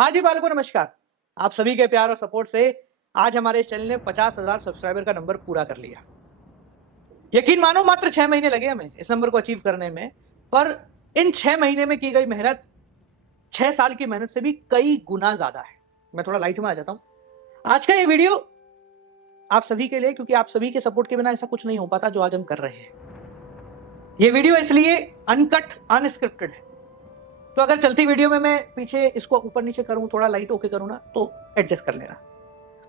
हाँ जी बालको, नमस्कार। आप सभी के प्यार और सपोर्ट से आज हमारे चैनल ने 50,000 सब्सक्राइबर का नंबर पूरा कर लिया। यकीन मानो मात्र 6 महीने लगे हमें इस नंबर को अचीव करने में, पर इन 6 महीने में की गई मेहनत 6 साल की मेहनत से भी कई गुना ज्यादा है। मैं थोड़ा लाइट में आ जाता हूं। आज का ये वीडियो आप सभी के लिए, क्योंकि आप सभी के सपोर्ट के बिना ऐसा कुछ नहीं हो पाता जो आज हम कर रहे हैं। ये वीडियो इसलिए अनकट, अनस्क्रिप्टेड है। तो अगर चलती वीडियो में मैं पीछे इसको ऊपर नीचे करूं, थोड़ा लाइट ओके करूं ना, तो एडजस्ट कर लेना।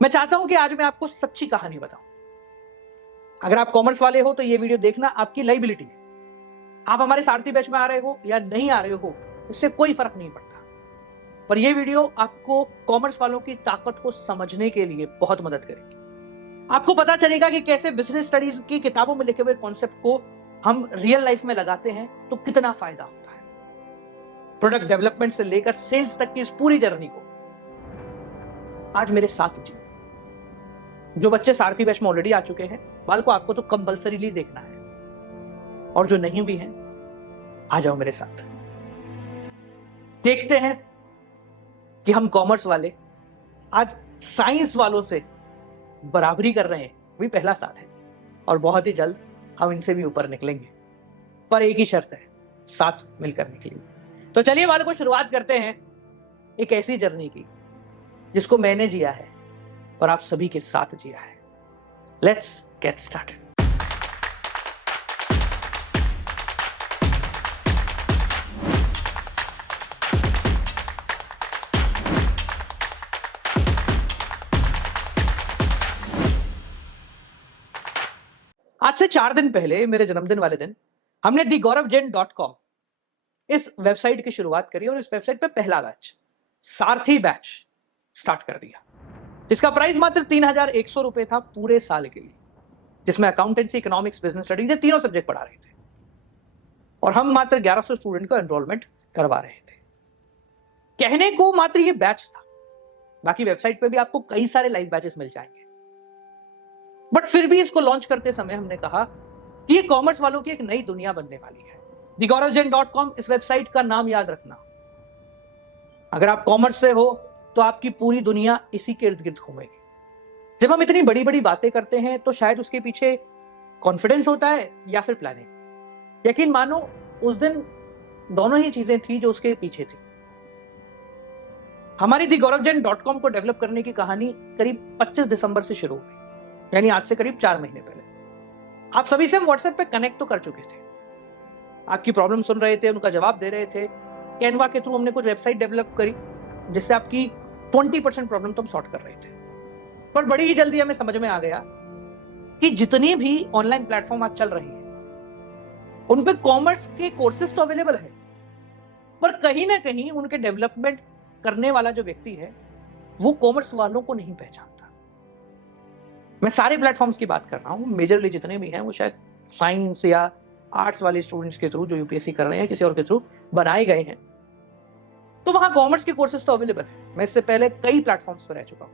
मैं चाहता हूं कि आज मैं आपको सच्ची कहानी बताऊं। अगर आप कॉमर्स वाले हो तो ये वीडियो देखना आपकी लाइबिलिटी है। आप हमारे सारथी बैच में आ रहे हो या नहीं आ रहे हो, इससे कोई फर्क नहीं पड़ता, पर यह वीडियो आपको कॉमर्स वालों की ताकत को समझने के लिए बहुत मदद करेगी। आपको पता चलेगा कि कैसे बिजनेस स्टडीज की किताबों में लिखे हुए कॉन्सेप्ट को हम रियल लाइफ में लगाते हैं तो कितना फायदा होता है। प्रोडक्ट डेवलपमेंट से लेकर सेल्स तक की इस पूरी जर्नी को आज मेरे साथ जीत। जो बच्चे सारथी बैच में ऑलरेडी आ चुके हैं, बाल को आपको तो कंपल्सरीली देखना है, और जो नहीं भी हैं, आ जाओ मेरे साथ। देखते हैं कि हम कॉमर्स वाले आज साइंस वालों से बराबरी कर रहे हैं। अभी पहला साल है और बहुत ही जल्द हम इनसे भी ऊपर निकलेंगे, पर एक ही शर्त है, साथ मिलकर निकलेंगे। तो चलिए बाल को शुरुआत करते हैं एक ऐसी जर्नी की जिसको मैंने जिया है और आप सभी के साथ जिया है। Let's get started. आज से 4 दिन पहले, मेरे जन्मदिन वाले दिन, हमने thegaurav.com इस वेबसाइट की शुरुआत करी और इस वेबसाइट पे पहला बैच, सारथी बैच, स्टार्ट कर दिया, जिसका प्राइस मात्र 3,100 रुपए था पूरे साल के लिए, जिसमें अकाउंटेंसी, इकोनॉमिक्स, बिजनेस स्टडीज, ये तीनों सब्जेक्ट पढ़ा रहे थे, और हम मात्र 1100 स्टूडेंट को एनरोलमेंट करवा रहे थे। कहने को मात्र ये बैच था, बाकी वेबसाइट पे भी आपको कई सारे लाइव बैचेस मिल जाएंगे, बट फिर भी इसको लॉन्च करते समय हमने कहा कि ये कॉमर्स वालों की एक नई दुनिया बनने वाली है। thegaurav.com, इस वेबसाइट का नाम याद रखना। अगर आप कॉमर्स से हो तो आपकी पूरी दुनिया इसी के इर्द गिर्द घूमेगी। जब हम इतनी बड़ी बड़ी बातें करते हैं तो शायद उसके पीछे कॉन्फिडेंस होता है या फिर प्लानिंग। यकीन मानो उस दिन दोनों ही चीजें थी जो उसके पीछे थी। हमारी thegaurav.com को डेवलप करने की कहानी करीब 25 दिसंबर से शुरू हुई, यानी आज से करीब 4 महीने पहले। आप सभी से हम व्हाट्सएप पे कनेक्ट तो कर चुके थे, आपकी प्रॉब्लम सुन रहे थे, उनका जवाब दे रहे थे। कैनवा के थ्रू हमने कुछ वेबसाइट डेवलप करी जिससे आपकी 20% प्रॉब्लम तो हम सॉर्ट कर रहे थे। पर बड़ी ही जल्दी हमें समझ में आ गया कि जितनी भी ऑनलाइन प्लेटफॉर्म आज चल रही है उन पे कॉमर्स के कोर्सेज तो अवेलेबल है, पर कहीं ना कहीं उनके डेवलपमेंट करने वाला जो व्यक्ति है वो कॉमर्स वालों को नहीं पहचानता। मैं सारे प्लेटफॉर्म्स की बात कर रहा हूं, मेजरली जितने भी हैं वो शायद साइंस या आर्ट्स वाले स्टूडेंट्स के थ्रू, जो यूपीएससी कर रहे हैं, किसी और के थ्रू बनाए गए हैं। तो वहां कॉमर्स के कोर्सेज तो अवेलेबल है, मैं इससे पहले कई प्लेटफॉर्म्स पर रह चुका हूं,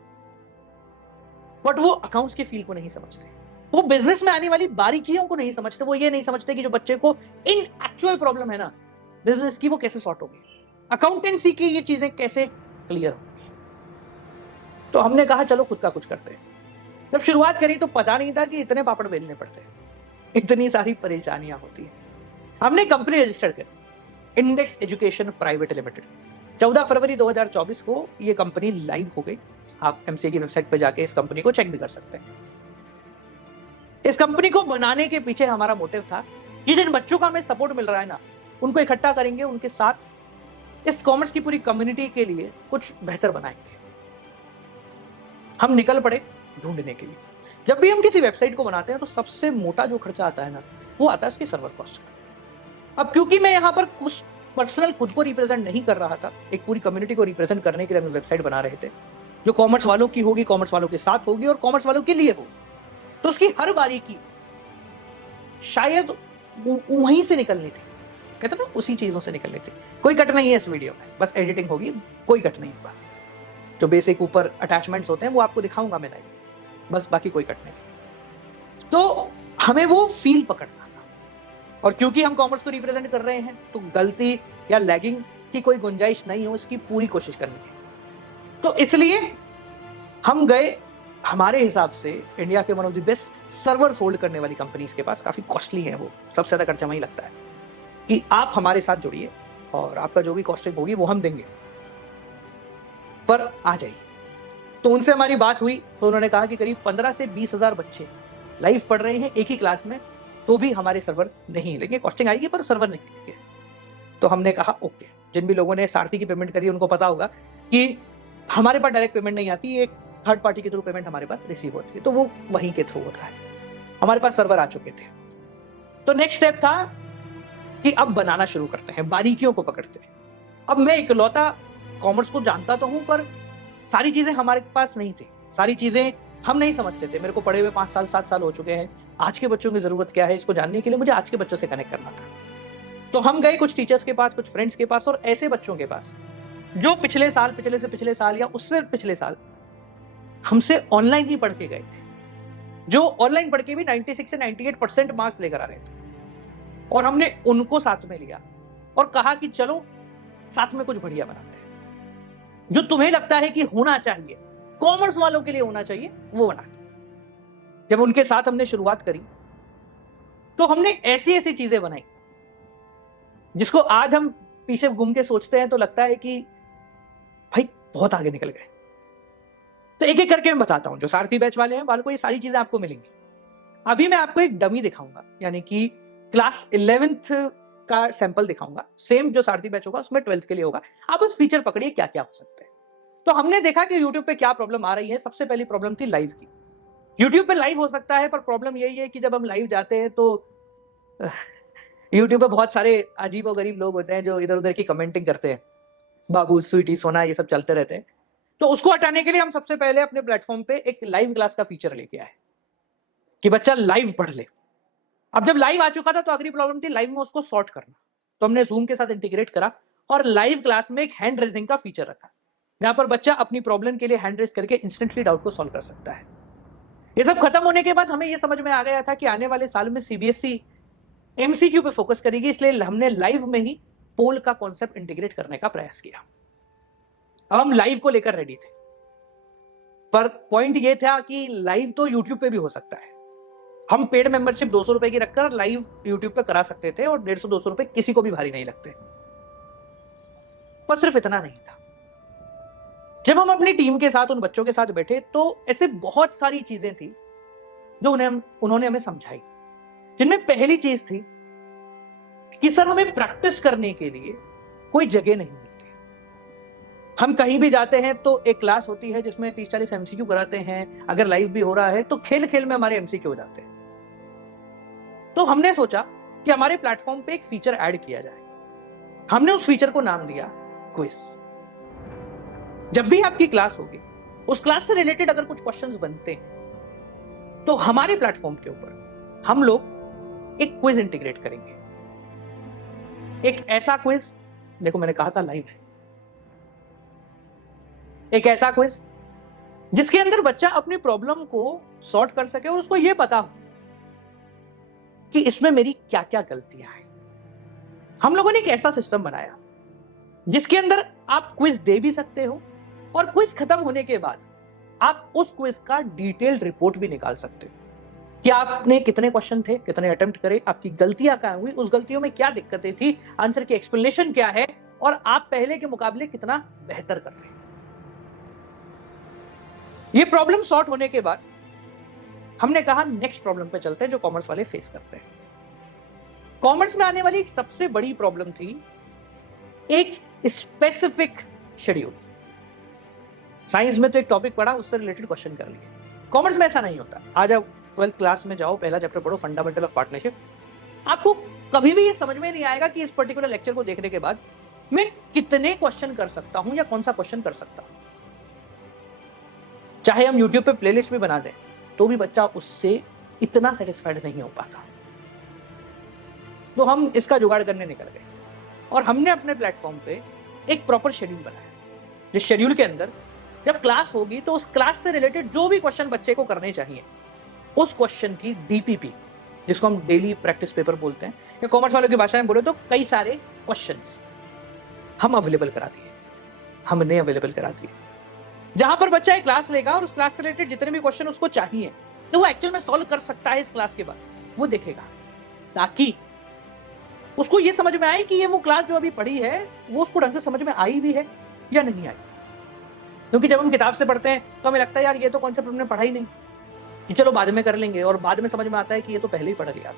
बट वो अकाउंट्स के फील्ड को नहीं समझते, वो बिजनेस में आने वाली बारीकियों को नहीं समझते, वो ये नहीं समझते कि जो बच्चे को इन एक्चुअल प्रॉब्लम है ना बिजनेस की, वो कैसे सॉर्ट होगी, अकाउंटेंसी की ये चीजें कैसे क्लियर होगी। तो हमने कहा चलो खुद का कुछ करते हैं। जब शुरुआत करी तो पता नहीं था कि इतने पापड़ बेलने पड़ते हैं, इतनी सारी परेशानियां होती हैं। हमने कंपनी रजिस्टर करी, इंडेक्स एजुकेशन प्राइवेट लिमिटेड। 14 फरवरी 2024 को ये कंपनी लाइव हो गई। आप एमसीए की वेबसाइट पर जाके इस कंपनी को चेक भी कर सकते हैं। इस कंपनी को बनाने के पीछे हमारा मोटिव था कि जिन बच्चों का हमें सपोर्ट मिल रहा है ना, उनको इकट्ठा करेंगे, उनके साथ इस कॉमर्स की पूरी कम्युनिटी के लिए कुछ बेहतर बनाएंगे। हम निकल पड़े ढूंढने के लिए। जब भी हम किसी वेबसाइट को बनाते हैं तो सबसे मोटा जो खर्चा आता है ना, वो आता है उसकी सर्वर कॉस्ट का। अब क्योंकि मैं यहाँ पर कुछ पर्सनल खुद को रिप्रेजेंट नहीं कर रहा था, एक पूरी कम्युनिटी को रिप्रेजेंट करने के लिए हम वेबसाइट बना रहे थे जो कॉमर्स वालों की होगी, कॉमर्स वालों के साथ होगी और कॉमर्स वालों के लिए होगी, तो उसकी हर बारीकी शायद वहीं से निकलनी थी, कहते ना उसी चीजों से निकलनी थी। कोई कट नहीं है इस वीडियो में, बस एडिटिंग होगी, कोई कट नहीं होगा। जो बेसिक ऊपर अटैचमेंट्स होते हैं वो आपको दिखाऊंगा मैं लाइव, बस बाकी कोई कट नहीं। तो हमें वो फील पकड़ना था, और क्योंकि हम कॉमर्स को रिप्रेजेंट कर रहे हैं तो गलती या लैगिंग की कोई गुंजाइश नहीं हो, इसकी पूरी कोशिश करनी है। तो इसलिए हम गए, हमारे हिसाब से इंडिया के one of the best server hold करने वाली कंपनीज के पास, काफी कॉस्टली है वो, सबसे ज्यादा खर्चा वही लगता है, कि आप हमारे साथ जुड़िए और आपका जो भी कॉस्टिंग होगी वो हम देंगे, पर आ जाइए। तो उनसे हमारी बात हुई तो उन्होंने कहा कि करीब 15 से 20 हजार बच्चे लाइव पढ़ रहे हैं एक ही क्लास में, तो भी हमारे सर्वर नहीं लेंगे, कॉस्टिंग आएगी पर सर्वर नहीं लेंगे। तो हमने कहा ओके। जिन भी लोगों ने सारथी की पेमेंट करी उनको पता होगा कि हमारे पास डायरेक्ट पेमेंट नहीं आती, एक थर्ड पार्टी के थ्रू पेमेंट हमारे पास रिसीव होती है, तो वो वहीं के थ्रू होता है। हमारे पास सर्वर आ चुके थे। तो नेक्स्ट स्टेप था कि अब बनाना शुरू करते हैं, बारीकियों को पकड़ते हैं। अब मैं इकलौता कॉमर्स को जानता तो हूं, पर सारी चीजें हमारे पास नहीं थी, सारी चीजें हम नहीं समझते थे। मेरे को पढ़े हुए 5 साल 7 साल हो चुके हैं। आज के बच्चों की जरूरत क्या है इसको जानने के लिए मुझे आज के बच्चों से कनेक्ट करना था। तो हम गए कुछ टीचर्स के पास, कुछ फ्रेंड्स के पास, और ऐसे बच्चों के पास जो पिछले साल, पिछले से पिछले साल या उससे पिछले साल हमसे ऑनलाइन ही पढ़ के गए थे, जो ऑनलाइन पढ़ के भी 96 से 98% मार्क्स लेकर आ रहे थे। और हमने उनको साथ में लिया और कहा कि चलो साथ में कुछ बढ़िया बनाते हैं, जो तुम्हें लगता है कि होना चाहिए, कॉमर्स वालों के लिए होना चाहिए, वो बनाते। जब उनके साथ हमने शुरुआत करी तो हमने ऐसी ऐसी चीजें बनाई जिसको आज हम पीछे घूम के सोचते हैं तो लगता है कि भाई बहुत आगे निकल गए। तो एक एक करके मैं बताता हूं। जो सारथी बैच वाले हैं वालों को ये सारी चीजें आपको मिलेंगी। अभी मैं आपको एक डमी दिखाऊंगा, यानी कि क्लास 11th का सैंपल दिखाऊंगा। सेम जो सारथी बैच होगा उसमें 12th के लिए होगा। आप उस फीचर पकड़िए क्या क्या हो सकते हैं। तो हमने देखा कि यूट्यूब पे क्या प्रॉब्लम आ रही है। सबसे पहली प्रॉब्लम थी लाइव की। यूट्यूब पे लाइव हो सकता है, पर प्रॉब्लम यही है कि जब हम लाइव जाते हैं तो यूट्यूब पे बहुत सारे अजीब और गरीब लोग होते हैं जो इधर उधर की कमेंटिंग करते हैं, बाबू स्वीटी सोना ये सब चलते रहते हैं। तो उसको हटाने के लिए हम सबसे पहले अपने प्लेटफॉर्म पे एक लाइव क्लास का फीचर लेके आए कि बच्चा लाइव पढ़ ले। अब जब लाइव आ चुका था तो अगली प्रॉब्लम थी लाइव में उसको सॉर्ट करना। तो हमने जूम के साथ इंटीग्रेट करा और लाइव क्लास में एक हैंड रेजिंग का फीचर रखा, जहां पर बच्चा अपनी प्रॉब्लम के लिए हैंड रेज करके इंस्टेंटली डाउट को सॉल्व कर सकता है। ये सब खत्म होने के बाद हमें यह समझ में आ गया था कि आने वाले साल में सीबीएसई एमसीक्यू पे फोकस करेगी, इसलिए हमने लाइव में ही पोल का कॉन्सेप्ट इंटीग्रेट करने का प्रयास किया। अब हम लाइव को लेकर रेडी थे, पर पॉइंट यह था कि लाइव तो यूट्यूब पे भी हो सकता है। हम पेड मेंबरशिप 200 रुपए की रखकर लाइव यूट्यूब पे करा सकते थे और 150-200 रुपए किसी को भी भारी नहीं लगते। पर सिर्फ इतना नहीं था। जब हम अपनी टीम के साथ उन बच्चों के साथ बैठे तो ऐसे बहुत सारी चीजें थी जो उन्होंने हमें समझाई, जिनमें पहली चीज थी कि सर हमें प्रैक्टिस करने के लिए कोई जगह नहीं मिलती। हम कहीं भी जाते हैं तो एक क्लास होती है जिसमें 30-40 एमसीक्यू कराते हैं, अगर लाइव भी हो रहा है तो खेल खेल में हमारे एमसीक्यू हो जाते हैं। तो हमने सोचा कि हमारे प्लेटफॉर्म पे एक फीचर ऐड किया जाए। हमने उस फीचर को नाम दिया क्विज। जब भी आपकी क्लास होगी, उस क्लास से रिलेटेड अगर कुछ क्वेश्चंस बनते हैं तो हमारे प्लेटफॉर्म के ऊपर हम लोग एक क्विज इंटीग्रेट करेंगे। एक ऐसा क्विज, देखो मैंने कहा था लाइव है, एक ऐसा क्विज जिसके अंदर बच्चा अपनी प्रॉब्लम को सॉर्ट कर सके और उसको यह पता हो कि इसमें मेरी क्या क्या गलतियां हैं। हम लोगों ने एक ऐसा सिस्टम बनाया जिसके अंदर आप क्विज दे भी सकते हो और क्विज खत्म होने के बाद आप उस क्विज का डिटेल्ड रिपोर्ट भी निकाल सकते हो कि आपने कितने क्वेश्चन थे, कितने अटेम्प्ट करे, आपकी गलतियां कहां हुई, उस गलतियों में क्या दिक्कतें थी, आंसर की एक्सप्लेनेशन क्या है और आप पहले के मुकाबले कितना बेहतर कर रहे हैं। ये प्रॉब्लम सॉर्ट होने के बाद हमने कहा नेक्स्ट प्रॉब्लम पे चलते हैं जो कॉमर्स वाले फेस करते हैं। कॉमर्स में आने वाली एक सबसे बड़ी प्रॉब्लम थी एक स्पेसिफिक शेड्यूल। साइंस में तो एक टॉपिक पढ़ा, उससे रिलेटेड क्वेश्चन कर लिए। कॉमर्स में ऐसा नहीं होता। आज आप 12th क्लास में जाओ, पहला चैप्टर पढ़ो फंडामेंटल ऑफ पार्टनरशिप, आपको कभी भी ये समझ में नहीं आएगा कि इस पर्टिकुलर लेक्चर को देखने के बाद मैं कितने क्वेश्चन कर सकता हूं या कौन सा क्वेश्चन कर सकता हूं। चाहे हम यूट्यूब पे प्लेलिस्ट भी बना दें तो भी बच्चा उससे इतना सेटिस्फाइड नहीं हो पाता। तो हम इसका जुगाड़ करने निकल गए और हमने अपने प्लेटफॉर्म पे एक प्रॉपर शेड्यूल बनाया, जिस शेड्यूल के अंदर जब क्लास होगी तो उस क्लास से रिलेटेड जो भी क्वेश्चन बच्चे को करने चाहिए उस क्वेश्चन की डीपीपी, जिसको हम डेली प्रैक्टिस पेपर बोलते हैं, या कॉमर्स वालों की भाषा में बोले तो कई सारे क्वेश्चंस हम अवेलेबल करा दिए, हमने अवेलेबल करा दिए। जहां पर बच्चा एक क्लास लेगा और उस क्लास से रिलेटेड जितने भी क्वेश्चन उसको चाहिए तो वो एक्चुअल में सॉल्व कर सकता है इस क्लास के बाद, वो देखेगा, ताकि उसको ये समझ में आए कि ये वो क्लास जो अभी पढ़ी है वो उसको ढंग से समझ में आई भी है या नहीं आई। क्योंकि जब हम किताब से पढ़ते हैं तो हमें लगता है यार ये तो कॉन्सेप्ट हमने पढ़ा ही नहीं, कि चलो बाद में कर लेंगे, और बाद में समझ में आता है कि ये तो पहले ही पढ़ लिया था।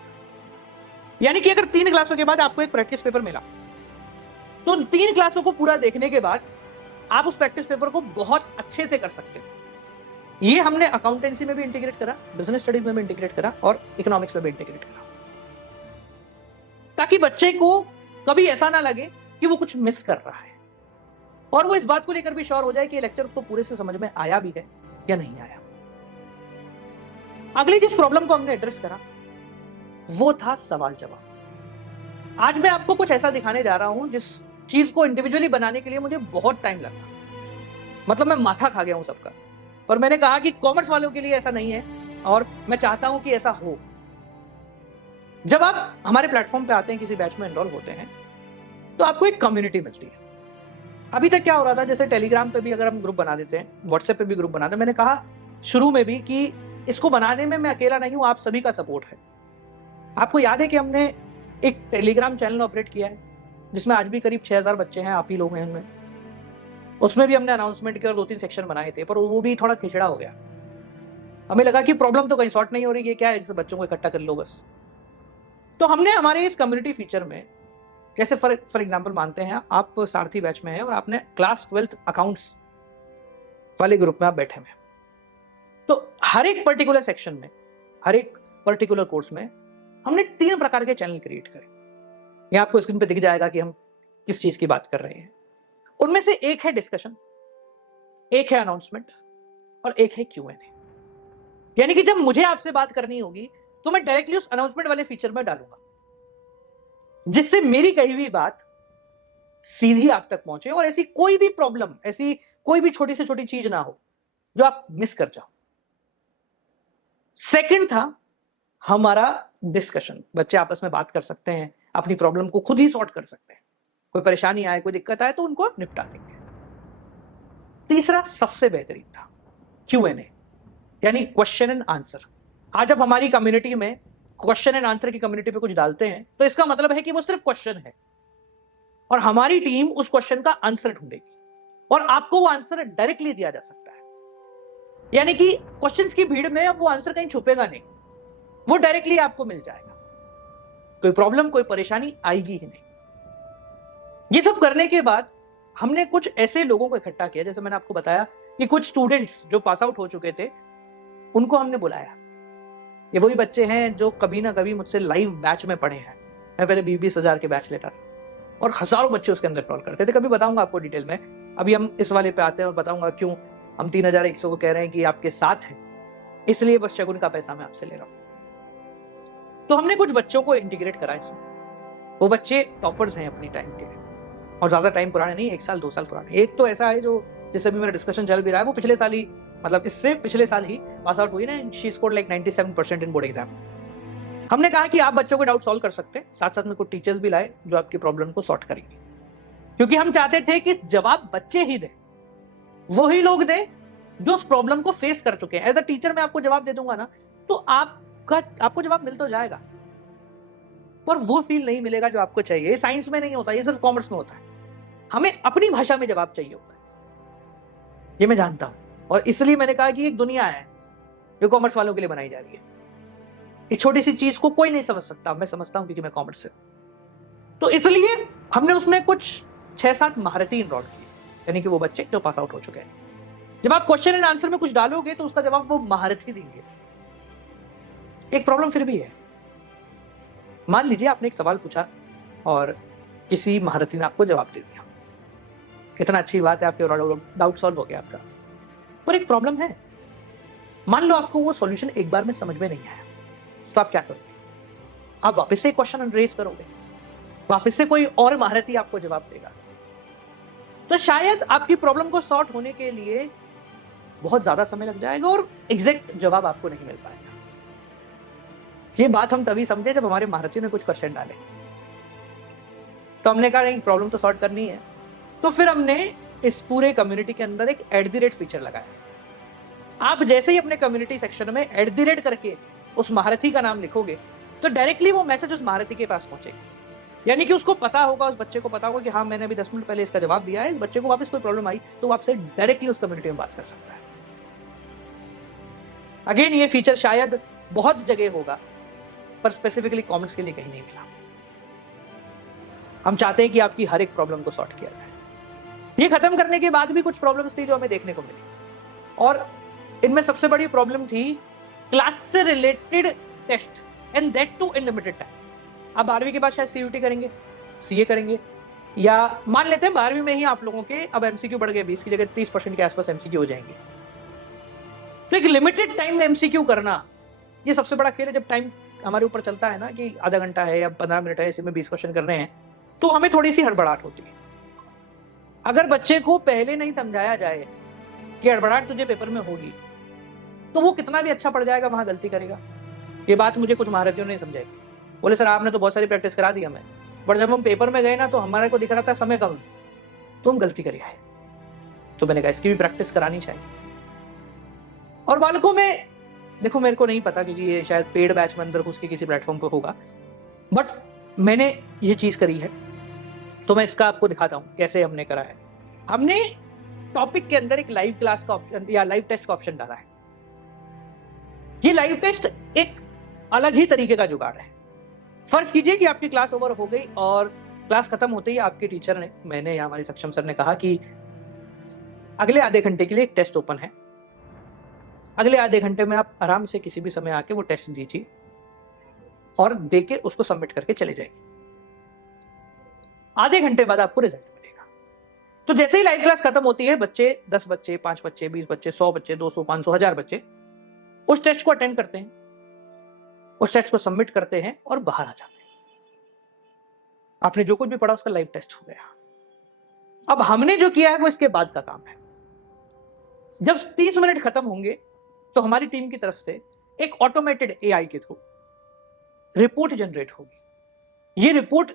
यानी कि अगर 3 क्लासों के बाद आपको एक प्रैक्टिस पेपर मिला तो 3 क्लासों को पूरा देखने के बाद आप उस प्रैक्टिस पेपर को बहुत अच्छे से कर सकते हो। ये हमने अकाउंटेंसी में भी इंटीग्रेट करा, बिजनेस स्टडीज में भी इंटीग्रेट करा और इकोनॉमिक्स में भी इंटीग्रेट करा, ताकि बच्चे को कभी ऐसा ना लगे कि वो कुछ मिस कर रहा है, और वो इस बात को लेकर भी श्योर हो जाए कि लेक्चर उसको पूरे से समझ में आया भी है या नहीं आया। अगली जिस प्रॉब्लम को हमने एड्रेस करा वो था सवाल जवाब। आज मैं आपको कुछ ऐसा दिखाने जा रहा हूं जिस चीज को इंडिविजुअली बनाने के लिए मुझे बहुत टाइम लगा, मतलब मैं माथा खा गया हूं सबका, पर मैंने कहा कि कॉमर्स वालों के लिए ऐसा नहीं है और मैं चाहता हूं कि ऐसा हो। जब आप हमारे प्लेटफॉर्म पे आते हैं, किसी बैच में एनरोल होते हैं, तो आपको एक कम्युनिटी मिलती है। अभी तक क्या हो रहा था, जैसे टेलीग्राम पे भी अगर हम ग्रुप बना देते हैं, व्हाट्सएप पे भी ग्रुप बनाते हैं, मैंने कहा शुरू में भी कि इसको बनाने में मैं अकेला नहीं हूं, आप सभी का सपोर्ट है। आपको याद है कि हमने एक टेलीग्राम चैनल ऑपरेट किया है जिसमें आज भी करीब 6000 बच्चे हैं, आप ही लोग हैं उनमें। उसमें भी हमने अनाउंसमेंट के और 2-3 सेक्शन बनाए थे, पर वो भी थोड़ा खिचड़ा हो गया। हमें लगा कि प्रॉब्लम तो कहीं सॉर्ट नहीं हो रही है, क्या है, बच्चों को इकट्ठा कर लो बस। तो हमने हमारे इस कम्युनिटी फीचर में, जैसे फॉर एग्जांपल मानते हैं आप सारथी बैच में हैं और आपने क्लास 12th अकाउंट्स वाले ग्रुप में आप बैठे हुए, तो हर एक पर्टिकुलर सेक्शन में, हर एक पर्टिकुलर कोर्स में हमने 3 प्रकार के चैनल क्रिएट करे। ये आपको स्क्रीन पे दिख जाएगा कि हम किस चीज की बात कर रहे हैं। उनमें से एक है डिस्कशन, एक है अनाउंसमेंट और एक है Q&A। यानी कि जब मुझे आपसे बात करनी होगी तो मैं डायरेक्टली उस अनाउंसमेंट वाले फीचर में डालूंगा, जिससे मेरी कही हुई बात सीधी आप तक पहुंचे और ऐसी कोई भी प्रॉब्लम, ऐसी कोई भी छोटी से छोटी चीज ना हो जो आप मिस कर जाओ। सेकंड था हमारा डिस्कशन, बच्चे आपस में बात कर सकते हैं, अपनी प्रॉब्लम को खुद ही सॉर्ट कर सकते हैं, कोई परेशानी आए, कोई दिक्कत आए तो उनको निपटा देंगे। तीसरा सबसे बेहतरीन था Q&A, यानी क्वेश्चन एंड आंसर। आज जब हमारी कम्युनिटी में क्वेश्चन एंड आंसर की कम्युनिटी पे कुछ डालते हैं तो इसका मतलब है कि वो सिर्फ क्वेश्चन है और हमारी टीम उस क्वेश्चन का आंसर ढूंढेगी और आपको वो आंसर डायरेक्टली दिया जा सकता है। यानी कि क्वेश्चंस की भीड़ में अब वो आंसर कहीं छुपेगा नहीं, वो डायरेक्टली आपको मिल जाएगा, कोई प्रॉब्लम, कोई परेशानी आएगी ही नहीं। ये सब करने के बाद हमने कुछ ऐसे लोगों को इकट्ठा किया, जैसे मैंने आपको बताया कि कुछ स्टूडेंट्स जो पास आउट हो चुके थे उनको हमने बुलाया। ये वही बच्चे हैं जो कभी ना कभी मुझसे लाइव बैच में पढ़े हैं। मैं पहले 20-20 हजार के बैच लेता था और हजारों बच्चे उसके अंदर एनरोल करते थे, कभी बताऊंगा आपको डिटेल में। अभी हम इस वाले पे आते हैं और बताऊंगा क्यों हम 3100 को कह रहे हैं कि आपके साथ है, इसलिए बस शगुन का पैसा मैं आपसे ले रहा हूं। तो हमने कुछ बच्चों को इंटीग्रेट करा इसमें। वो बच्चे टॉपर्स हैं अपनी टाइम के और ज्यादा टाइम पुराने नहीं, 1 साल 2 साल पुराने। एक तो ऐसा है जो, जैसे भी मेरा डिस्कशन चल भी रहा है, वो पिछले साल ही, मतलब इससे पिछले साल ही पास आउट हुई ना, she scored like 97% in board exam. हमने कहा कि आप बच्चों के डाउट सॉल्व कर सकते हैं, साथ साथ में कुछ टीचर्स भी लाए जो आपकी प्रॉब्लम को सॉर्ट करेंगे, क्योंकि हम चाहते थे कि जवाब बच्चे ही दें, वही लोग दें जो उस प्रॉब्लम को फेस कर चुके हैं। एज अ टीचर मैं आपको जवाब दे दूंगा ना, तो आपको जवाब मिल तो जाएगा, पर वो फील नहीं मिलेगा जो आपको चाहिए। ये साइंस में नहीं होता, ये सिर्फ कॉमर्स में होता है। हमें अपनी भाषा में जवाब चाहिए होता है, ये मैं जानता हूं, और इसलिए मैंने कहा कि एक दुनिया है जो कॉमर्स वालों के लिए बनाई जा रही है। इस छोटी सी चीज को कोई नहीं समझ सकता, मैं समझता हूं क्योंकि मैं कॉमर्स से। तो इसलिए हमने उसमें कुछ 6-7 महारथी इनरोल किए, यानी कि वो बच्चे जो पास आउट हो चुके हैं। जब आप क्वेश्चन एंड आंसर में कुछ डालोगे तो उसका जवाब वो महारथी देंगे। एक प्रॉब्लम फिर भी है, मान लीजिए आपने एक सवाल पूछा और किसी महारथी ने आपको जवाब दे दिया, कितना अच्छी बात है, आपके डाउट सॉल्व हो गया आपका। पर एक प्रॉब्लम है, मान लो आपको वो सॉल्यूशन एक बार में समझ में नहीं आया, तो आप क्या करोगे? आप वापस से क्वेश्चन रेज करोगे, वापस से कोई और महारथी आपको जवाब देगा, तो शायद आपकी प्रॉब्लम को सॉर्ट होने के लिए बहुत ज्यादा समय लग जाएगा और एग्जैक्ट जवाब आपको नहीं मिल पाएगा। ये बात हम तभी समझे जब हमारे महारथियों ने कुछ क्वेश्चन डाले, तो हमने कहा नहीं, प्रॉब्लम तो सॉर्ट करनी है। तो फिर हमने इस पूरे कम्युनिटी के अंदर एक @ फीचर लगाया है। आप जैसे ही अपने कम्युनिटी सेक्शन में @ करके उस महारथी का नाम लिखोगे तो डायरेक्टली वो मैसेज उस महारथी के पास पहुंचेगा। यानी कि उसको पता होगा, उस बच्चे को पता होगा कि हाँ मैंने अभी 10 मिनट पहले इसका जवाब दिया है, इस बच्चे को वापस कोई प्रॉब्लम आई तो वो आपसे डायरेक्टली उस कम्युनिटी में बात कर सकता है। अगेन ये फीचर शायद बहुत जगह होगा पर स्पेसिफिकली कॉमर्स के लिए कहीं नहीं मिला। हम चाहते हैं कि आपकी हर एक प्रॉब्लम को सॉर्ट किया जाए। ये खत्म करने के बाद भी कुछ प्रॉब्लम्स थी जो हमें देखने को मिली, और इनमें सबसे बड़ी प्रॉब्लम थी क्लास से related test, and that too in limited time. आप 12वीं के बाद शायद CUT करेंगे, CA करेंगे, या मान लेते हैं 12वीं में ही आप लोगों के अब MCQ बढ़ गए, 20 की जगह 30% के आसपास MCQ हो जाएंगे। तो एक लिमिटेड टाइम में MCQ करना ये सबसे बड़ा खेल है। जब टाइम हमारे ऊपर चलता है ना कि आधा घंटा है या 15 मिनट है, इसी में 20 क्वेश्चन करने हैं, तो हमें थोड़ी सी हड़बड़ाहट होती है। अगर बच्चे को पहले नहीं समझाया जाए कि हड़बड़ाहट तुझे पेपर में होगी, तो वो कितना भी अच्छा पढ़ जाएगा वहां गलती करेगा। ये बात मुझे कुछ महारथियों ने समझाई। बोले सर आपने तो बहुत सारी प्रैक्टिस करा दी हमें, पर जब हम पेपर में गए ना तो हमारे को दिख रहा था समय कम, तो हम गलती करी आए। तो मैंने कहा इसकी भी प्रैक्टिस करानी चाहिए। और बालकों में देखो, मेरे को नहीं पता क्योंकि ये शायद पेड बैच में अंदर उसके किसी प्लेटफॉर्म पर होगा, बट मैंने ये चीज करी है तो मैं इसका आपको दिखाता हूं कैसे हमने करा है। हमने टॉपिक के अंदर एक लाइव क्लास का ऑप्शन या लाइव टेस्ट का ऑप्शन डाला है। ये लाइव टेस्ट एक अलग ही तरीके का जुगाड़ है। फर्ज कीजिए कि आपकी क्लास ओवर हो गई और क्लास खत्म होते ही आपके टीचर ने, मैंने या हमारे सक्षम सर ने कहा कि अगले आधे घंटे के लिए एक टेस्ट ओपन है, अगले आधे घंटे में आप आराम से किसी भी समय आके वो टेस्ट दीजिए और देके उसको सबमिट करके चले जाइए। आधे घंटे बाद आपको रिजल्ट मिलेगा। तो जैसे ही लाइव क्लास खत्म होती है, बच्चे 10 बच्चे, 5 बच्चे, 20 बच्चे, 100 बच्चे, 200, 500, 1000 बच्चे उस टेस्ट को अटेंड करते हैं, उस टेस्ट को सबमिट करते हैं और बाहर आ जाते हैं। आपने जो कुछ भी पढ़ा उसका लाइव टेस्ट हो गया। अब हमने जो किया है वो इसके बाद का काम है। जब 30 मिनट खत्म होंगे तो हमारी टीम की तरफ से एक ऑटोमेटेड AI के थ्रू रिपोर्ट जनरेट होगी। ये रिपोर्ट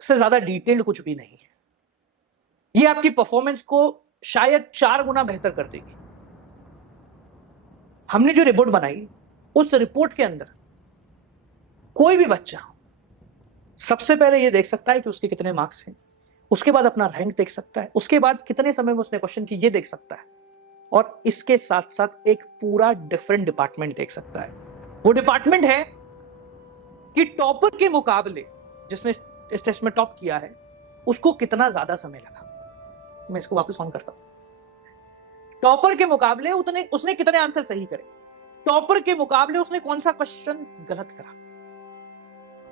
से ज्यादा डिटेल्ड कुछ भी नहीं है, ये आपकी परफॉर्मेंस को शायद 4 गुना बेहतर कर देगी। हमने जो रिपोर्ट बनाई, उस रिपोर्ट के अंदर कोई भी बच्चा सबसे पहले ये देख सकता है कि उसके कितने मार्क्स हैं, उसके बाद अपना रैंक देख सकता है, उसके बाद कितने समय में उसने क्वेश्चन की ये देख सकता है, और इसके साथ साथ एक पूरा डिफरेंट डिपार्टमेंट देख सकता है। वो डिपार्टमेंट है कि टॉपर के मुकाबले, जिसने इस टेस्ट में टॉप किया है, उसको कितना ज्यादा समय लगा। मैं इसको वापस ऑन करता हूं। टॉपर के मुकाबले उसने कितने आंसर सही करे, टॉपर के मुकाबले उसने कौन सा क्वेश्चन गलत करा,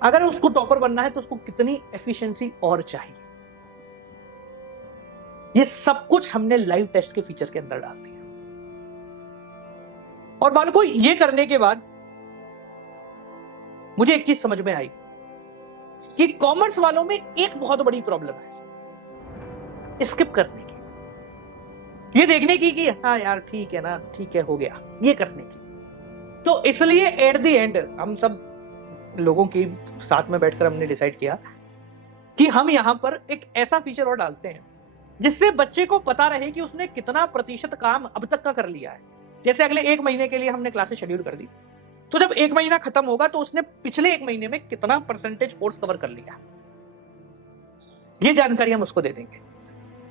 अगर उसको टॉपर बनना है तो उसको कितनी एफिशिएंसी और चाहिए। ये सब कुछ हमने लाइव टेस्ट के फीचर के अंदर डाल दिया। और बालकों, ये करने के बाद मुझे एक चीज समझ में आई कि कॉमर्स वालों में एक बहुत बड़ी प्रॉब्लम है स्किप करने की, ये देखने की कि हाँ यार ठीक है ना, ठीक है हो गया, ये करने की। तो इसलिए एट द एंड हम सब लोगों के साथ में बैठकर हमने डिसाइड किया कि हम यहां पर एक ऐसा फीचर और डालते हैं जिससे बच्चे को पता रहे कि उसने कितना प्रतिशत काम अब तक का कर लिया है। जैसे अगले 1 महीने के लिए हमने क्लासेस शेड्यूल कर दी, तो जब 1 महीना खत्म होगा तो उसने पिछले 1 महीने में कितना परसेंटेज कोर्स कवर कर लिया, ये जानकारी हम उसको दे देंगे।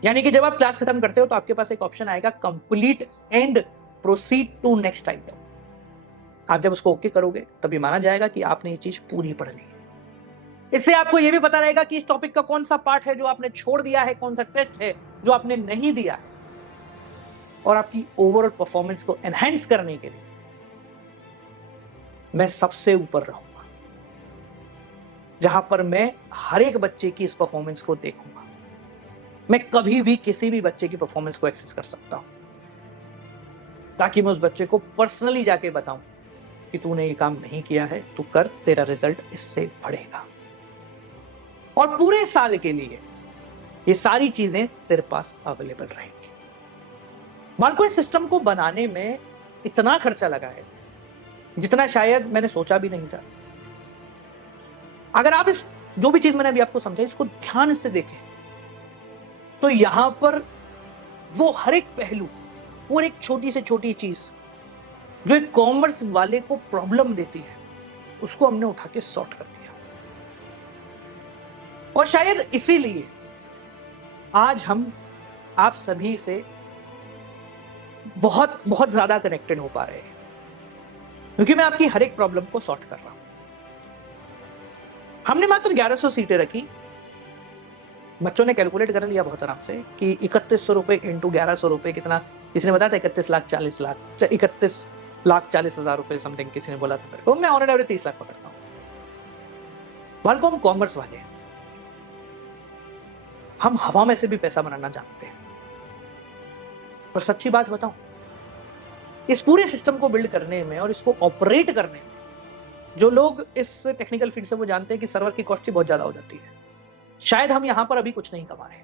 यानी कि जब आप क्लास खत्म करते हो तो आपके पास एक ऑप्शन आएगा complete and proceed to next item. आप जब उसको ओके करोगे तभी माना जाएगा कि आपने ये चीज पूरी पढ़ ली है। इससे आपको यह भी पता रहेगा कि इस टॉपिक का कौन सा पार्ट है जो आपने छोड़ दिया है, कौन सा टेस्ट है जो आपने नहीं दिया है। और आपकी ओवरऑल परफॉर्मेंस को एनहांस करने के लिए मैं सबसे ऊपर रहूंगा, जहां पर मैं हर एक बच्चे की इस परफॉर्मेंस को देखूंगा। मैं कभी भी किसी भी बच्चे की परफॉर्मेंस को एक्सेस कर सकता हूं, ताकि मैं उस बच्चे को पर्सनली जाके बताऊं कि तूने ये काम नहीं किया है, तू कर, तेरा रिजल्ट इससे बढ़ेगा। और पूरे साल के लिए ये सारी चीजें तेरे पास अवेलेबल रहेंगी। बालकों, इस सिस्टम को बनाने में इतना खर्चा लगा है जितना शायद मैंने सोचा भी नहीं था। अगर आप इस जो भी चीज मैंने अभी आपको समझाई इसको ध्यान से देखें तो यहां पर वो हर एक पहलू और एक छोटी से छोटी चीज जो एक कॉमर्स वाले को प्रॉब्लम देती है उसको हमने उठा के सॉर्ट कर दिया। और शायद इसीलिए आज हम आप सभी से बहुत बहुत ज्यादा कनेक्टेड हो पा रहे हैं, क्योंकि मैं आपकी हर एक प्रॉब्लम को सॉर्ट कर रहा हूं। हमने मात्र 1100 सीटें रखी। बच्चों ने कैलकुलेट कर लिया बहुत आराम से कि 3100 रुपए इंटू 1100 रुपए कितना, किसी ने बताया था 31,40,000 रुपए समथिंग किसी ने बोला था मेरे को। मैं ऑन एंड एवरेज 30 लाख पकड़ता हूं। वालकॉम कॉमर्स वाले हम हवा में से भी पैसा बनाना जानते हैं। पर सच्ची बात बताऊं, इस पूरे सिस्टम को बिल्ड करने में और इसको ऑपरेट करने में जो लोग इस टेक्निकल फील्ड से वो जानते हैं कि सर्वर की कॉस्ट ही बहुत ज्यादा हो जाती है। शायद हम यहां पर अभी कुछ नहीं कमा रहे,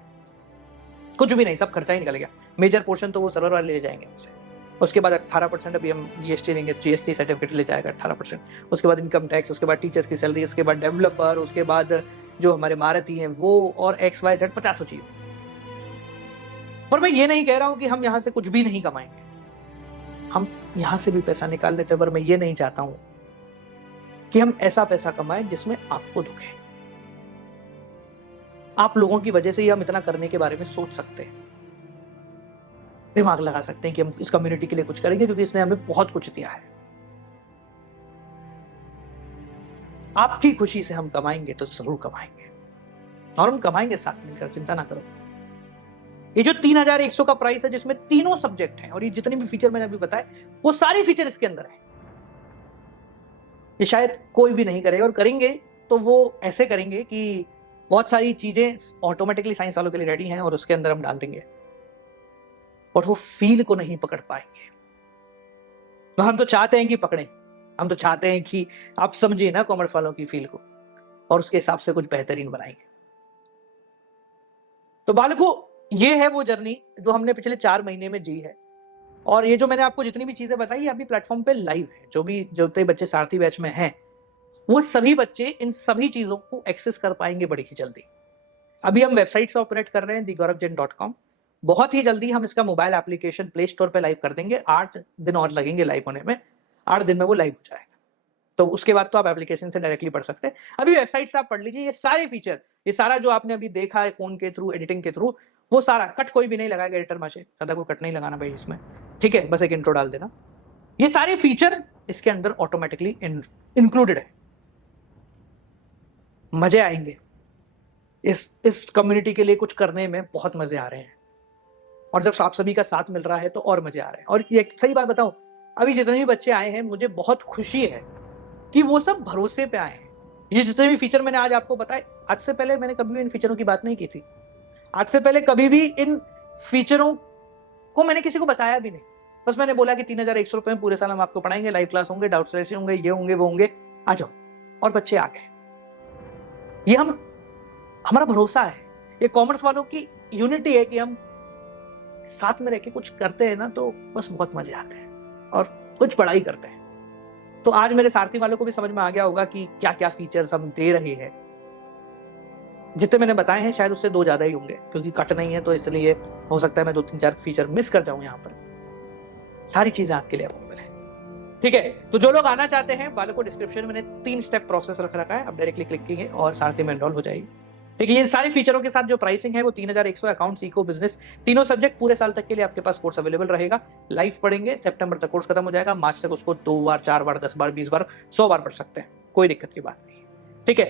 कुछ भी नहीं, सब खर्चा ही निकल गया। मेजर पोर्शन तो वो सर्वर वाले ले जाएंगे हमसे। उसके बाद 18% अभी हम जीएसटी लेंगे, जीएसटी सर्टिफिकेट ले जाएगा 18%। उसके बाद इनकम टैक्स, उसके बाद टीचर्स की सैलरी, उसके बाद डेवलपर, उसके बाद जो हमारे महारथी हैं वो, और XYZ 50 चीज। और मैं ये नहीं कह रहा हूं कि हम यहां से कुछ भी नहीं कमाएंगे, हम यहां से भी पैसा निकाल लेते हैं। पर मैं ये नहीं चाहता हूं कि हम ऐसा पैसा कमाएं जिसमें आपको दुख है। आप लोगों की वजह से ही हम इतना करने के बारे में सोच सकते हैं, दिमाग लगा सकते हैं कि हम इस कम्युनिटी के लिए कुछ करेंगे, क्योंकि इसने हमें बहुत कुछ दिया है। आपकी खुशी से हम कमाएंगे तो जरूर कमाएंगे, और हम कमाएंगे साथ मिलकर, चिंता ना करो। ये जो 3100 का प्राइस है जिसमें तीनों सब्जेक्ट हैं और ये जितने भी फीचर मैंने अभी बताए वो सारे फीचर इसके अंदर है। ये शायद कोई भी नहीं करेगा, और करेंगे तो वो ऐसे करेंगे कि बहुत सारी चीजें ऑटोमेटिकली साइंस वालों के लिए रेडी हैं और उसके अंदर हम डाल देंगे, और वो फील को नहीं पकड़ पाएंगे। तो हम तो चाहते हैं कि पकड़ें, हम तो चाहते हैं कि आप समझिए ना कॉमर्स वालों की फील को, और उसके हिसाब से कुछ बेहतरीन बनाएंगे। तो बालकों, ये है वो जर्नी जो हमने पिछले 4 महीने में जी है। और ये जो मैंने आपको जितनी भी चीजें बताई अभी प्लेटफॉर्म पे लाइव है। जो बच्चे सारथी बैच में हैं वो सभी बच्चे इन सभी चीजों को एक्सेस कर पाएंगे बड़ी ही जल्दी। अभी हम वेबसाइट से ऑपरेट कर रहे हैं thegaurav.com। बहुत ही जल्दी हम इसका मोबाइल एप्लीकेशन प्ले स्टोर पे लाइव कर देंगे। 8 दिन और लगेंगे लाइव होने में, 8 दिन में वो लाइव हो जाएगा। तो उसके बाद तो आप एप्लीकेशन से डायरेक्टली पढ़ सकते हैं। अभी वेबसाइट से आप पढ़ लीजिए, ये सारे फीचर, ये सारा जो आपने अभी देखा है फोन के थ्रू, एडिटिंग के थ्रू, वो सारा कट कोई भी नहीं लगाएगा एडिटर माशे, ज्यादा कोई कट नहीं लगाना भाई इसमें, ठीक है, बस एक इंट्रो डाल देना। ये सारे फीचर इसके अंदर ऑटोमेटिकली इंक्लूडेड है। मजे आएंगे, इस कम्युनिटी के लिए कुछ करने में बहुत मजे आ रहे हैं, और जब आप सभी का साथ मिल रहा है तो और मजे आ रहे हैं। और ये सही बात बताऊं, अभी जितने भी बच्चे आए हैं मुझे बहुत खुशी है कि वो सब भरोसे पे आए हैं। ये जितने भी फीचर मैंने आज आपको बताए, आज से पहले मैंने कभी भी इन फीचरों की बात नहीं की थी। आज से पहले कभी भी इन फीचरों को मैंने किसी को बताया भी नहीं। बस मैंने बोला कि 3100 रुपए में पूरे साल हम आपको पढ़ाएंगे, लाइव क्लास होंगे, डाउट सेशन होंगे, ये होंगे वो होंगे, आ जाओ। और बच्चे आ गए। ये हमारा भरोसा है, ये कॉमर्स वालों की यूनिटी है कि हम साथ में रह के कुछ करते हैं ना तो बस बहुत मजे आते हैं और कुछ बड़ा ही करते हैं। तो आज मेरे सारथी वालों को भी समझ में आ गया होगा कि क्या क्या फीचर्स हम दे रहे हैं। जितने मैंने बताए हैं शायद उससे 2 ज्यादा ही होंगे, क्योंकि कट नहीं है तो इसलिए हो सकता है मैं 2-3-4 फीचर मिस कर जाऊं। यहाँ पर सारी चीजें आपके लिए अवेलेबल है, ठीक है। तो जो लोग आना चाहते हैं, वालों को डिस्क्रिप्शन में मैंने 3 स्टेप प्रोसेस रख रखा है, आप डायरेक्टली क्लिक कीजिए और सारथी में एनरोल हो जाएगी, ठीक है। ये सारे फीचरों के साथ जो प्राइसिंग है वो 3100, अकाउंट, इको, बिजनेस, तीनों सब्जेक्ट पूरे साल तक के लिए आपके पास कोर्स अवेलेबल रहेगा। लाइव पढ़ेंगे, सितंबर तक कोर्स खत्म हो जाएगा, मार्च तक उसको 2 बार, 4 बार, 10 बार, 20 बार, 100 बार पढ़ सकते हैं, कोई दिक्कत की बात नहीं है, ठीक है।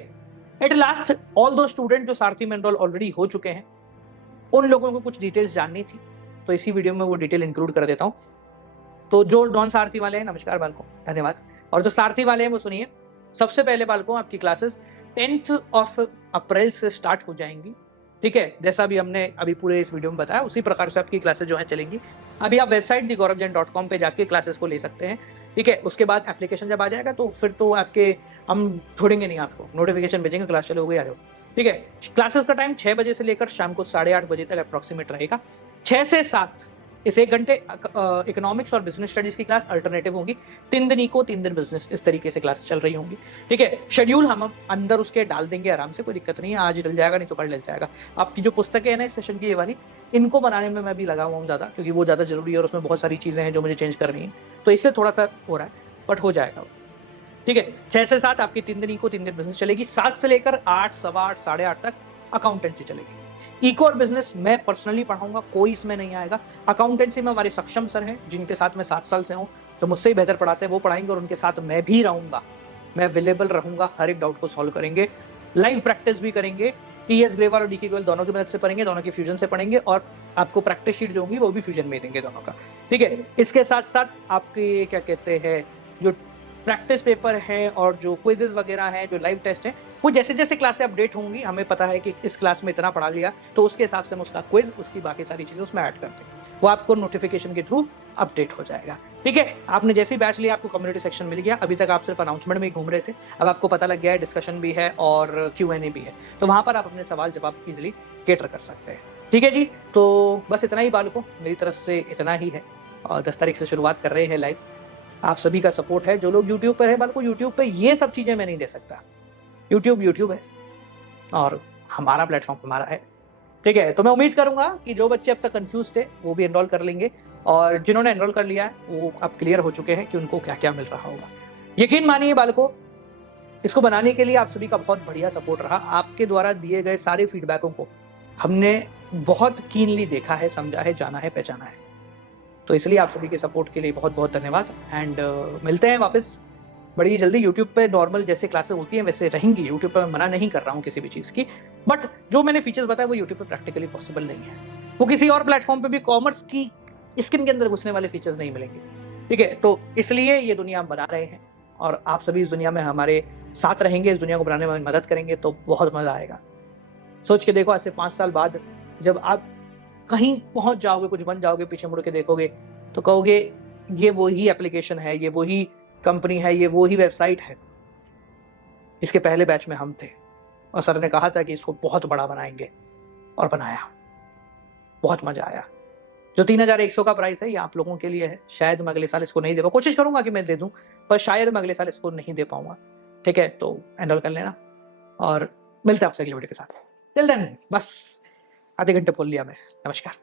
एट लास्ट, ऑल दो स्टूडेंट जो सारथी में एनरोल ऑलरेडी हो चुके हैं, उन लोगों को कुछ डिटेल्स जाननी थी तो इसी वीडियो में वो डिटेल इंक्लूड कर देता हूं। तो जो नॉन सारथी वाले हैं, नमस्कार बालकों, धन्यवाद। और जो सारथी वाले हैं वो सुनिए। सबसे पहले बालकों, आपकी क्लासेस 10 अप्रैल से स्टार्ट हो जाएंगी, ठीक है। जैसा भी हमने अभी पूरे इस वीडियो में बताया उसी प्रकार से आपकी क्लासेस जो है चलेंगी। अभी आप वेबसाइट thegaurav.com पे जाके क्लासेस को ले सकते हैं, ठीक है। उसके बाद एप्लीकेशन जब आ जाएगा तो फिर तो आपके हम छोड़ेंगे नहीं, आपको नोटिफिकेशन भेजेंगे, क्लास चलो हो गई, आ जाओ, ठीक है। क्लासेस का टाइम 6 बजे से लेकर शाम को 8:30 बजे तक अप्रोक्सीमेट रहेगा। 6 से 7 इस 1 घंटे इकोनॉमिक्स और बिजनेस स्टडीज की क्लास अल्टरनेटिव होंगी। 3 दिन इको, 3 दिन बिजनेस, इस तरीके से क्लास चल रही होंगी। ठीक है, शेड्यूल हम अंदर उसके डाल देंगे आराम से, कोई दिक्कत नहीं है। आज डल जाएगा, नहीं तो कल डल जाएगा। आपकी जो पुस्तकें हैं ना इस सेशन की, ये वाली, इनको बनाने में मैं भी लगा हुआ हूँ ज़्यादा, क्योंकि वो ज़्यादा जरूरी है और उसमें बहुत सारी चीज़ें हैं जो मुझे चेंज करनी है, तो इससे थोड़ा सा हो रहा है, बट हो जाएगा। ठीक है, 6 से 7 आपकी 3 दिन इको, 3 दिन बिजनेस चलेगी। 7 से लेकर 8, सवा 8, साढ़े 8 तक अकाउंटेंसी चलेगी। इको और बिजनेस मैं पर्सनली पढ़ाऊंगा, कोई इसमें नहीं आएगा। अकाउंटेंसी में हमारे सक्षम सर हैं जिनके साथ मैं 7 साल से हूँ, तो मुझसे ही बेहतर पढ़ाते हैं, वो पढ़ाएंगे और उनके साथ मैं भी रहूंगा। मैं अवेलेबल रहूंगा, हर एक डाउट को सॉल्व करेंगे, लाइव प्रैक्टिस भी करेंगे। टीएस ग्रेवाल और डीके ग्रेवाल दोनों की मदद से पढ़ेंगे, दोनों की फ्यूजन से पढ़ेंगे, और आपको प्रैक्टिस शीट जो होगी वो भी फ्यूजन में देंगे दोनों का। ठीक है, इसके साथ साथ आपके क्या कहते हैं, जो प्रैक्टिस पेपर है और जो क्विजेज वगैरह हैं, जो लाइव टेस्ट हैं, वो जैसे जैसे क्लासें अपडेट होंगी, हमें पता है कि इस क्लास में इतना पढ़ा लिया, तो उसके हिसाब से हम उसका क्विज, उसकी बाकी सारी चीजें उसमें ऐड करते हैं, वो आपको नोटिफिकेशन के थ्रू अपडेट हो जाएगा। ठीक है, आपने जैसे ही बैच लिया, आपको कम्युनिटी सेक्शन मिल गया। अभी तक आप सिर्फ अनाउंसमेंट में ही घूम रहे थे, अब आपको पता लग गया है डिस्कशन भी है और Q&A भी है, तो वहां पर आप अपने सवाल जवाब इजिली केटर कर सकते हैं। ठीक है जी, तो बस इतना ही बालकों, मेरी तरफ से इतना ही है, और 10 तारीख से शुरुआत कर रहे हैं लाइव। आप सभी का सपोर्ट है। जो लोग यूट्यूब पर है, बालकों यूट्यूब पे ये सब चीजें मैं नहीं दे सकता, यूट्यूब है और हमारा प्लेटफॉर्म हमारा है। ठीक है, तो मैं उम्मीद करूंगा कि जो बच्चे अब तक कंफ्यूज थे वो भी एनरोल कर लेंगे, और जिन्होंने एनरोल कर लिया है वो अब क्लियर हो चुके हैं कि उनको क्या क्या मिल रहा होगा। यकीन मानिए बालकों, इसको बनाने के लिए आप सभी का बहुत बढ़िया सपोर्ट रहा। आपके द्वारा दिए गए सारे फीडबैकों को हमने बहुत कीनली देखा है, समझा है, जाना है, पहचाना है। तो इसलिए आप सभी के सपोर्ट के लिए बहुत बहुत धन्यवाद। एंड मिलते हैं वापस बड़ी जल्दी। यूट्यूब पे नॉर्मल जैसे क्लासेस होती हैं वैसे रहेंगी, यूट्यूब पर मैं मना नहीं कर रहा हूँ किसी भी चीज़ की, बट जो मैंने फीचर्स बताया वो यूट्यूब पे प्रैक्टिकली पॉसिबल नहीं है। वो किसी और प्लेटफॉर्म पे भी कॉमर्स की स्किन के अंदर घुसने वाले फीचर्स नहीं मिलेंगे। ठीक है, तो इसलिए ये दुनिया हम बना रहे हैं, और आप सभी इस दुनिया में हमारे साथ रहेंगे, इस दुनिया को बनाने में मदद करेंगे, तो बहुत मजा आएगा। सोच के देखो, आज से 5 साल बाद जब आप कहीं पहुंच जाओगे, कुछ बन जाओगे, पीछे मुड़ के देखोगे तो कहोगे ये वही एप्लीकेशन है, ये वही कंपनी है, ये वही वेबसाइट है जिसके पहले बैच में हम थे, और सर ने कहा था कि इसको बहुत बड़ा बनाएंगे, और बनाया। बहुत मजा आया। जो 3100 का प्राइस है ये आप लोगों के लिए है। शायद मैं अगले साल इसको नहीं दे पाऊँ, कोशिश करूंगा कि मैं दे दूं, पर शायद मैं अगले साल इसको नहीं दे पाऊंगा। ठीक है, तो एनरोल कर लेना, और मिलते हैं आपसे अगले वीडियो के साथ। टिल देन बस आधे घंटे बोल लिया मैं। नमस्कार।